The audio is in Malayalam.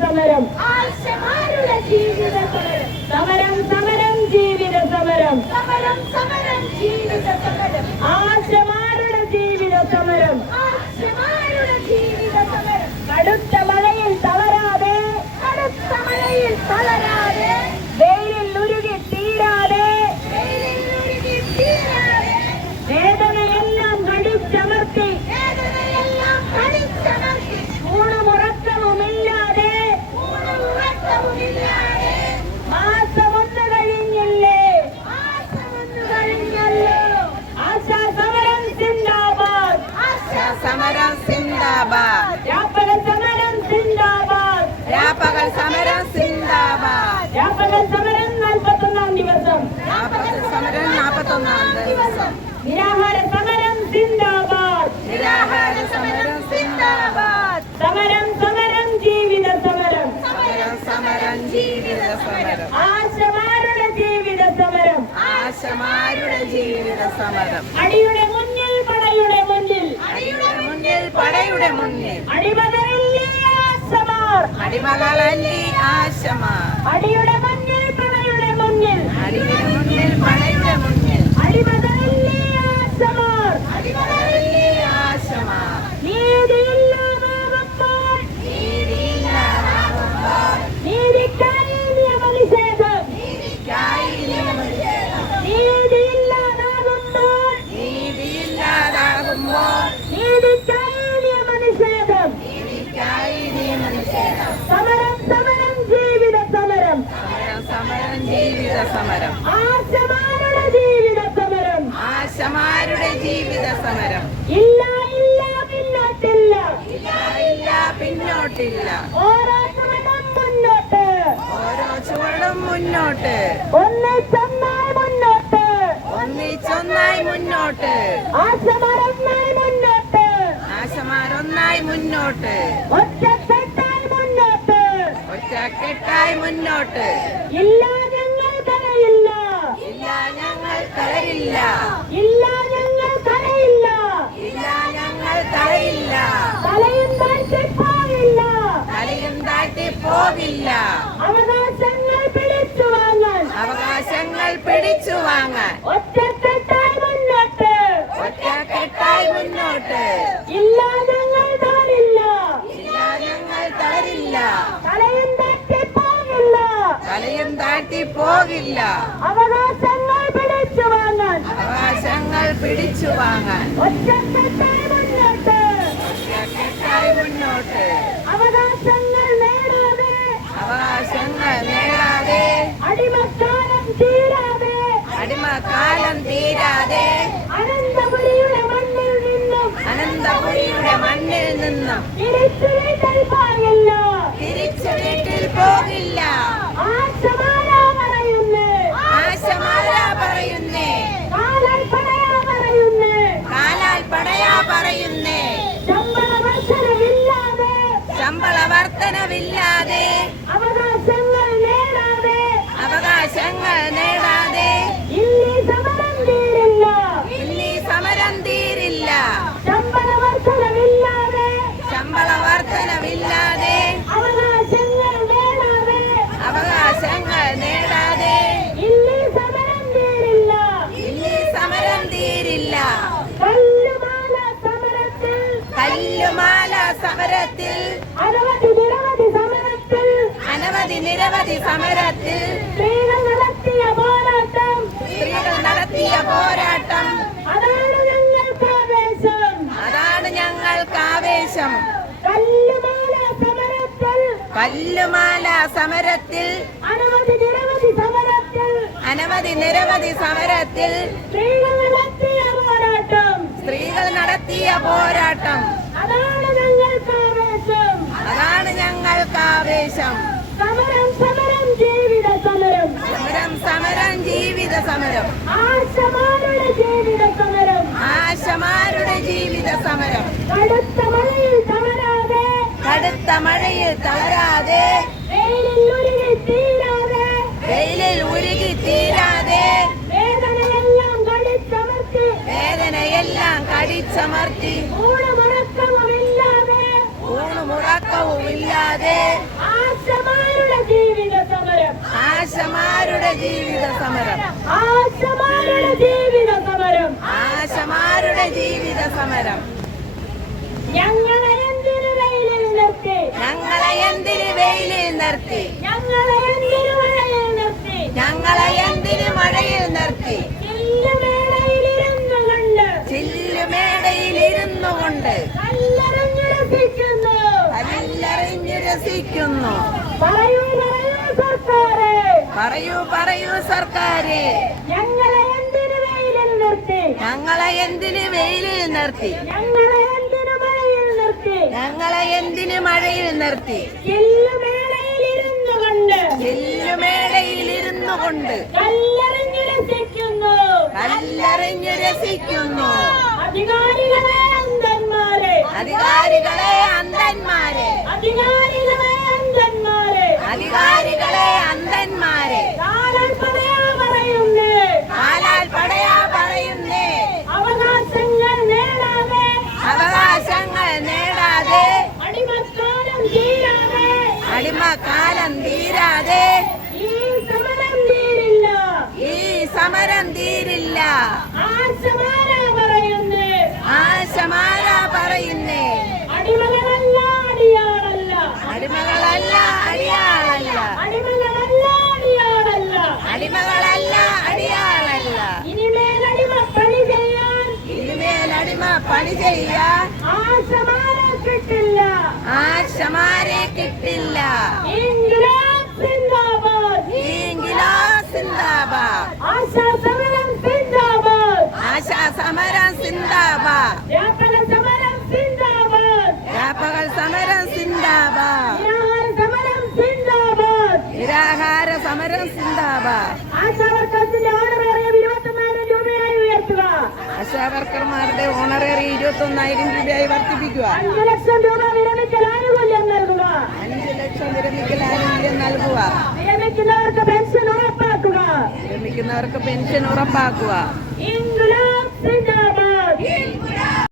സമരം. സമരം സമരം ജീവിത സമരം സമരം സമരം ജീവിത സമരം ആശമാരുടെ ജീവിത സമരം ആശമാരുടെ ജീവിത സമരം കടുത്ത മഴയിൽ തളരാതെ കടുത്ത മഴയിൽ തളരാതെ വെയിലിൽ ഉരുകി തീരാതെ വെയിലിൽ ഉരുകി തീരാതെ വേദനയെല്ലാം കടിച്ചമർത്തി വേദനയെല്ലാം കടിച്ചമർത്തി ഊണമുറക്കവുമില്ലാതെ ഊണമുറക്കവുമില്ലാതെ മാസമൊന്നു കഴിഞ്ഞില്ലേ ആശമൊന്നു കഴിഞ്ഞല്ലോ ആശാ സമരം സിന്ദാബാദ് സമരം സിന്ദാബാദ് വ്യാപക സമരം സിന്ദാബാദ് വ്യാപക സമരം സിന്ദാബാദ് വ്യാപക സമരം നാൽപ്പത്തൊന്നാം ദിവസം വ്യാപക സമരം നാൽപ്പത്തൊന്നാം ദിവസം നിരാഹാര സമരം സിന്ദാബാദ് നിരാഹാര സമരം സിന്ദാബാദ് സമരം സമരം ജീവിത സമരം സമരം സമരം ജീവിത സമരം ആശമാരുടെ ജീവിത സമരം. ആശമാരുടെ ജീവിത സമരം. അടിയുടെ മുന്നിൽ പടയുടെ മുന്നിൽ. അടിയുടെ മുന്നിൽ പടയുടെ മുന്നിൽ. അടിമകളല്ലേ ആശമാർ? അടിമകളല്ലേ ആശമാർ? അടിയുടെ മുന്നിൽ പടയുടെ മുന്നിൽ. അടിയുടെ മുന്നിൽ പടയുടെ സമരം ആശമാരുടെ ജീവിത സമരം. ആശമാരുടെ ജീവിത സമരം. ഇല്ല ഇല്ല പിന്നോട്ടില്ല. ഇല്ല ഇല്ല പിന്നോട്ടില്ല. ഓരോ മുന്നോട്ട്. ഓരോ ചുവടും മുന്നോട്ട്. ഒന്നിച്ചൊന്നായി മുന്നോട്ട്. ഒന്നിച്ചൊന്നായി മുന്നോട്ട്. ആശമരൊന്നായി മുന്നോട്ട് ആശമാരൊന്നായി മുന്നോട്ട്. ഒറ്റക്കെട്ടായി മുന്നോട്ട്. ഒറ്റക്കെട്ടായി മുന്നോട്ട്. ഇല്ല ഞങ്ങൾ കരയില്ല. ഇല്ല ഞങ്ങൾ തരയില്ല ഇല്ല ഞങ്ങൾ കരയില്ല ഇല്ല ഞങ്ങൾ തളരില്ല തലയും താഴ്ത്തി പോകില്ല തലയും താഴ്ത്തി പോകില്ല അവകാശങ്ങൾ പിടിച്ചു വാങ്ങാൻ അവകാശങ്ങൾ പിടിച്ചു വാങ്ങാൻ ഒറ്റക്കെട്ടായി മുന്നോട്ട് ഒറ്റക്കെട്ടായി മുന്നോട്ട് ഇല്ല ഞങ്ങൾ തളരില്ല ഇല്ല ഞങ്ങൾ തളരില്ല തലയും താഴ്ത്തി പോകില്ല തലയും പോകില്ല അവകാശങ്ങൾ പിടിച്ചു വാങ്ങാൻ. അവകാശങ്ങൾ പിടിച്ചു വാങ്ങാൻ. ഒറ്റക്കെട്ടായി മുന്നോട്ട്. ഒറ്റക്കെട്ടായി മുന്നോട്ട്. അവകാശങ്ങൾ നേടാതെ. അവകാശങ്ങൾ നേടാതെ. അടിമക്കാലം തീരാതെ. അടിമക്കാലം തീരാതെ. അനന്തപുരിയുടെ മണ്ണിൽ നിന്നും. അനന്തപുരിയുടെ മണ്ണിൽ നിന്നും. തിരിച്ചു വീട്ടിൽ പോകില്ല. തിരിച്ചു വീട്ടിൽ പോകില്ല. ആശമാരാ കല്ലുമാല സമരത്തിൽ. അനവധി നിരവധി സമരത്തിൽ. അനവധി നിരവധി സമരത്തിൽ. സ്ത്രീകൾ നടത്തിയ പോരാട്ടം. സ്ത്രീകൾ നടത്തിയ പോരാട്ടം. അതാണ് ഞങ്ങൾക്ക് ആവേശം. അതാണ് ഞങ്ങൾക്ക് ആവേശം. സമരം സമരം ജീവിത സമരം. സമരം സമരം ജീവിത സമരം. ആശമാരുടെ ജീവിത സമരം. ആശമാരുടെ ജീവിത സമരം. തളരാതെ തീരാതെ ആശമാരുടെ ജീവിത സമരം. ആശമാരുടെ ജീവിത സമരം. ആശമാരുടെ ജീവിത സമരം. ഞങ്ങളെ ഞങ്ങളെ എന്തിന് വെയിലിൽ നിർത്തി? ഞങ്ങളെ എന്തിനു മഴയിൽ നിർത്തി? ചില്ലുമേടയിലിരുന്നു കൊണ്ട്. കല്ലെറിഞ്ഞു രസിക്കുന്നു. പറയൂ പറയൂ സർക്കാരെ. പറയൂ പറയൂ സർക്കാരെ. ഞങ്ങളെ എന്തിന് വെയിലിൽ നിർത്തി? ഞങ്ങളെ ഞങ്ങളെ എന്തിനു മഴയിൽ നിർത്തി? ഇരുന്നു കൊണ്ട്. കല്ലെറിഞ്ഞു രസിക്കുന്നു. കല്ലെറിഞ്ഞു രസിക്കുന്നു. അധികാരികളെ അന്ധന്മാരെ. അധികാരികളെ അന്ധന്മാരെ. അധികാരികളെ അന്ധന്മാരെ അധികാരികളെ അന്ധന്മാരെ കാലാൽ പറയാ പറയുന്നേ കാലാൽ പടയാ പറയുന്നേ അവകാശങ്ങൾ നേടാതെ അവകാശങ്ങൾ നേടാതെ അടിമക്കാലം തീരാതെ അടിമക്കാലം തീരാതെ ഈ സമരം തീരില്ല. ഈ സമരം തീരില്ല. ആശമാര പറയുന്നേ. ആശമാരാ പറയുന്നേ. അടിമകളല്ല അടിയാളല്ല. അടിമകളല്ല അടിയാളല്ല. അടിമകളല്ല അടിയാളല്ല. അടിമകളല്ല അടിയാളല്ല. ഇനിമേൽ അടിമ പണി ചെയ്യാൻ. ഇനിമേൽ അടിമ പണി ചെയ്യാൻ ആശമാരെ കിട്ടില്ല. ആശമാരെ കിട്ടില്ല. ആശാവർക്കർമാരുടെ ഓണറേറി ഇരുപത്തി ഒന്നായിരം രൂപയായി വർദ്ധിപ്പിക്കുക. അഞ്ചു ലക്ഷം രൂപ വിരമിക്കൽ ആനുകൂല്യം നൽകുക. അഞ്ച് ലക്ഷം വിരമിക്കൽ ആനുകൂല്യം നൽകുക. വിരമിക്കുന്നവർക്ക് പെൻഷൻ ഉറപ്പാക്കുക. വിരമിക്കുന്നവർക്ക് പെൻഷൻ ഉറപ്പാക്കുക.